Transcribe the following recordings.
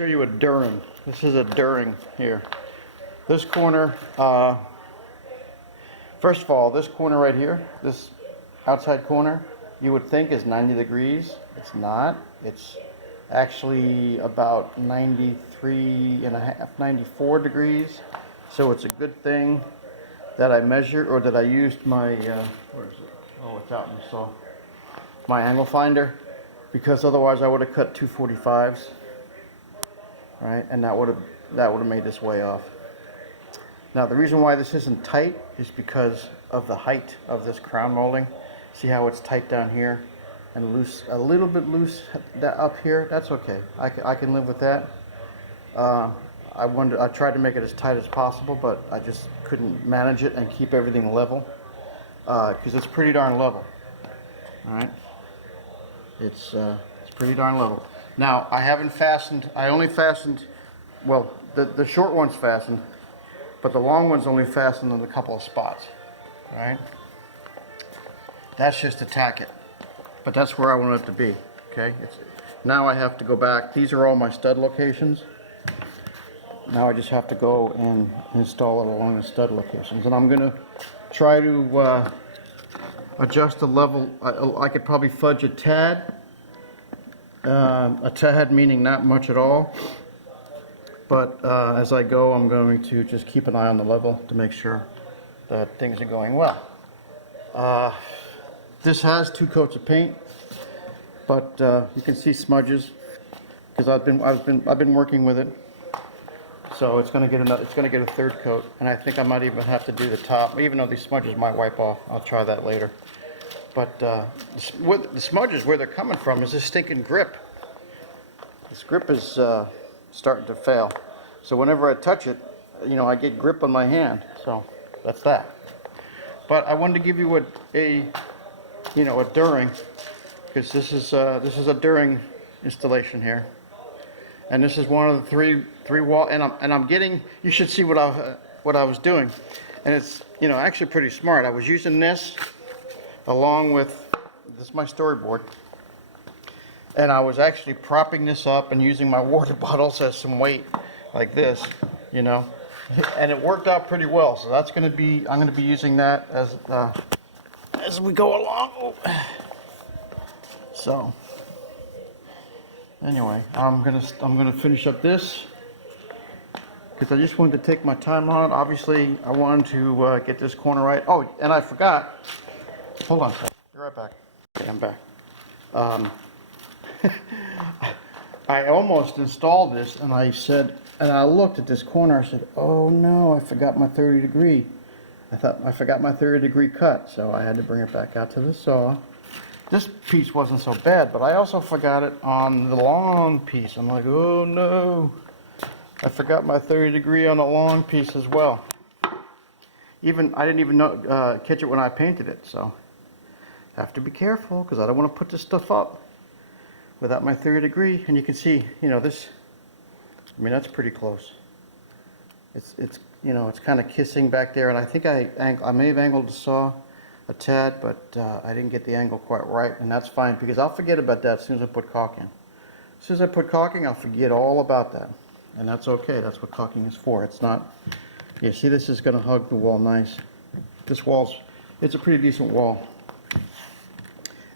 show you a during. This is a during here. This corner, first of all, this corner right here, this outside corner, you would think is 90 degrees. It's not. It's actually about 93 and a half, 94 degrees. So it's a good thing that I measured, or that I used my, where is it? Oh, it's out in the saw. My angle finder, because otherwise I would have cut 245s, right? And that would have made this way off. Now the reason why this isn't tight is because of the height of this crown molding. See how it's tight down here and loose, a little bit loose up here? That's okay. I can live with that. I tried to make it as tight as possible, but I just couldn't manage it and keep everything level, because it's pretty darn level. All right, it's pretty darn level. Now I haven't fastened. I only fastened. Well, the short one's fastened, but the long one's only fastened in a couple of spots. All right. That's just to tack it, but that's where I want it to be. Okay. Now I have to go back. These are all my stud locations. Now I just have to go and install it along the stud locations, and I'm gonna try to adjust the level. I could probably fudge a tad meaning not much at all, but as I go I'm going to just keep an eye on the level to make sure that things are going well. This has 2 coats of paint, but you can see smudges because I've been working with it. So it's going to get a 3rd coat, and I think I might even have to do the top, even though these smudges might wipe off. I'll try that later. But the smudges, where they're coming from is this stinking grip. This grip is starting to fail. So whenever I touch it, you know, I get grip on my hand. So that's that. But I wanted to give you a during, because this is a during installation here. And this is one of the three wall, and I'm getting. You should see what I was doing, and it's actually pretty smart. I was using this along with this is my storyboard, and I was actually propping this up and using my water bottles as some weight, like this, and it worked out pretty well. So that's I'm going to be using that as we go along. Oh. So. Anyway, I'm gonna finish up this because I just wanted to take my time on it. Obviously, I wanted to get this corner right. Oh, and I forgot. Hold on a second. Be right back. Okay, I'm back. I almost installed this, and I looked at this corner. I said, "Oh no, I forgot my 30 degree. I forgot my 30 degree cut." So I had to bring it back out to the saw. This piece wasn't so bad, but I also forgot it on the long piece. I'm like, oh no, I forgot my 30 degree on the long piece as well. I didn't even catch it when I painted it, so have to be careful because I don't want to put this stuff up without my 30 degree. And you can see, this. I mean, that's pretty close. It's kind of kissing back there, and I think I may have angled the saw a tad, but I didn't get the angle quite right, and that's fine because I'll forget about that as soon as I put caulking. As soon as I put caulking, I'll forget all about that, and that's okay. That's what caulking is for. It's not. You see, this is going to hug the wall nice. This it's a pretty decent wall.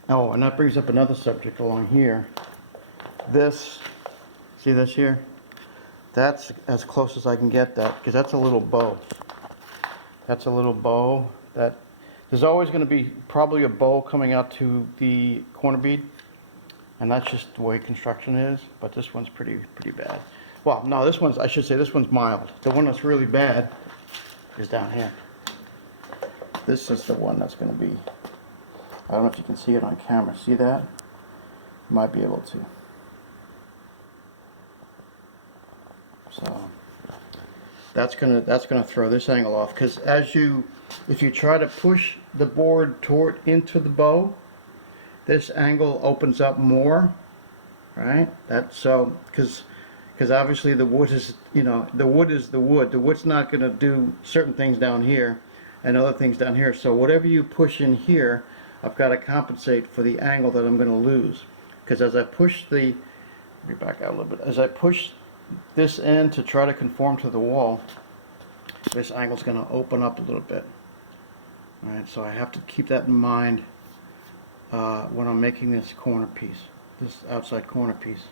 Oh, and that brings up another subject along here. See this here? That's as close as I can get that because that's a little bow. That's a little bow that. There's always going to be probably a bow coming out to the corner bead, and that's just the way construction is. But this one's pretty bad. Well, no, I should say this one's mild. The one that's really bad is down here. This is the one that's going to be. I don't know if you can see it on camera. See that? You might be able to. So that's gonna throw this angle off because if you try to push the board into the bow, this angle opens up more, right? That's so because obviously the wood is the wood is the wood. The wood's not going to do certain things down here and other things down here. So whatever you push in here, I've got to compensate for the angle that I'm going to lose. Because as I push let me back out a little bit. As I push this end to try to conform to the wall, this angle's going to open up a little bit. Alright, so I have to keep that in mind when I'm making this corner piece, this outside corner piece.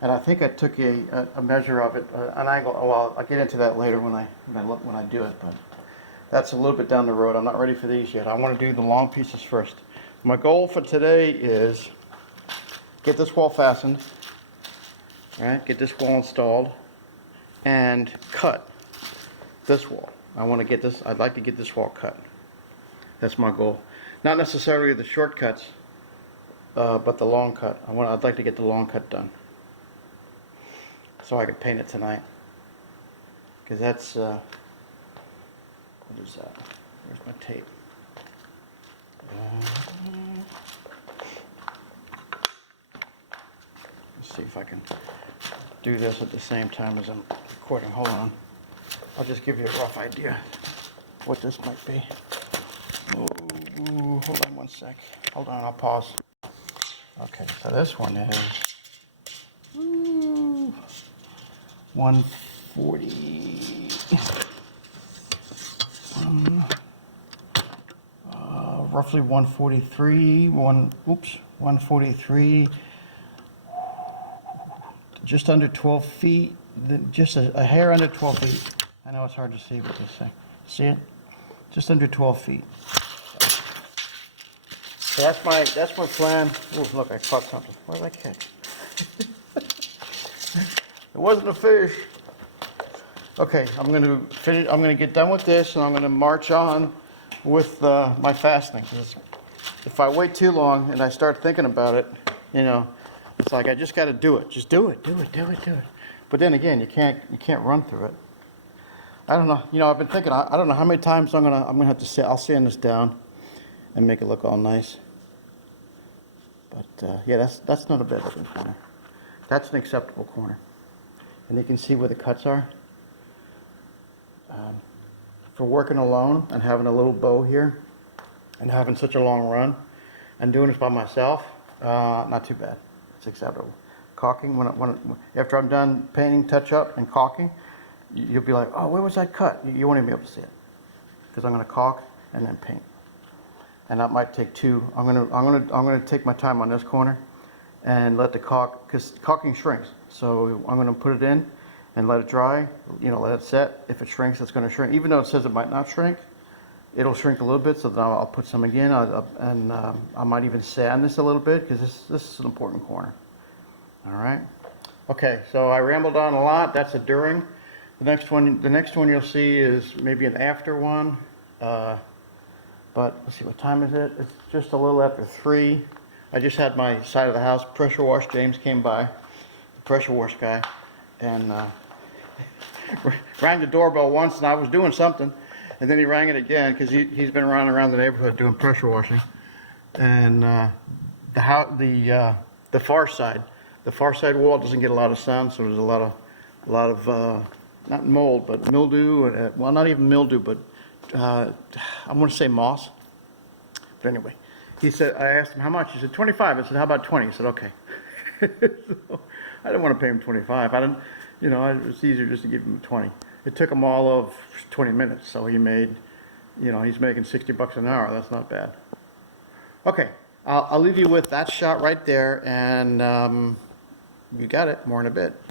And I think I took a measure of it, an angle. Well, I'll get into that later when I do it, but that's a little bit down the road. I'm not ready for these yet. I want to do the long pieces first. My goal for today is get this wall fastened, right? Get this wall installed, and cut this wall. I'd like to get this wall cut. That's my goal. Not necessarily the shortcuts, but the long cut. I'd like to get the long cut done, so I can paint it tonight. Because that's, what is that? Where's my tape? Let's see if I can do this at the same time as I'm recording. Hold on. I'll just give you a rough idea what this might be. Ooh, hold on one sec. Hold on, I'll pause. Okay, so this one is 140. Roughly 143. 143. Just under 12 feet. Just a hair under 12 feet. I know it's hard to see with this thing. See it? Just under 12 feet. So that's my plan. Oh, look, I caught something. What did I catch? It wasn't a fish. Okay, I'm gonna get done with this, and I'm gonna march on with my fastening. If I wait too long and I start thinking about it, it's like I just got to do it. Just do it. But then again, you can't run through it. I don't know. I've been thinking. I don't know how many times I'm gonna have to I'll sand this down and make it look all nice. But yeah, that's not a bad looking corner. That's an acceptable corner, and you can see where the cuts are. For working alone and having a little bow here, and having such a long run, and doing this by myself, not too bad. It's acceptable. Caulking, after I'm done painting, touch up, and caulking, you'll be like, oh, where was that cut? You won't even be able to see it, because I'm going to caulk and then paint, and that might take two. I'm going to take my time on this corner, and let the caulk, because caulking shrinks. So I'm going to put it in and let it dry. Let it set. If it shrinks, it's going to shrink. Even though it says it might not shrink, it'll shrink a little bit. So then I'll put some again, and I might even sand this a little bit, because this is an important corner. All right. Okay, so I rambled on a lot. That's a during. The next one you'll see is maybe an after one. But let's see, what time is it? It's just a little after 3. I just had my side of the house pressure washed. James came by, the pressure wash guy, and rang the doorbell once, and I was doing something, and then he rang it again, because he's been running around the neighborhood doing pressure washing. And the far side wall doesn't get a lot of sun, so there's a lot of not mold, but mildew, well, not even mildew, but I'm going to say moss. But anyway, I asked him how much. He said 25. I said, how about 20? He said, okay. So, I didn't want to pay him 25. It's easier just to give him 20. It took him all of 20 minutes, so he made, he's making $60 an hour. That's not bad. Okay, I'll leave you with that shot right there, and you got it. More in a bit.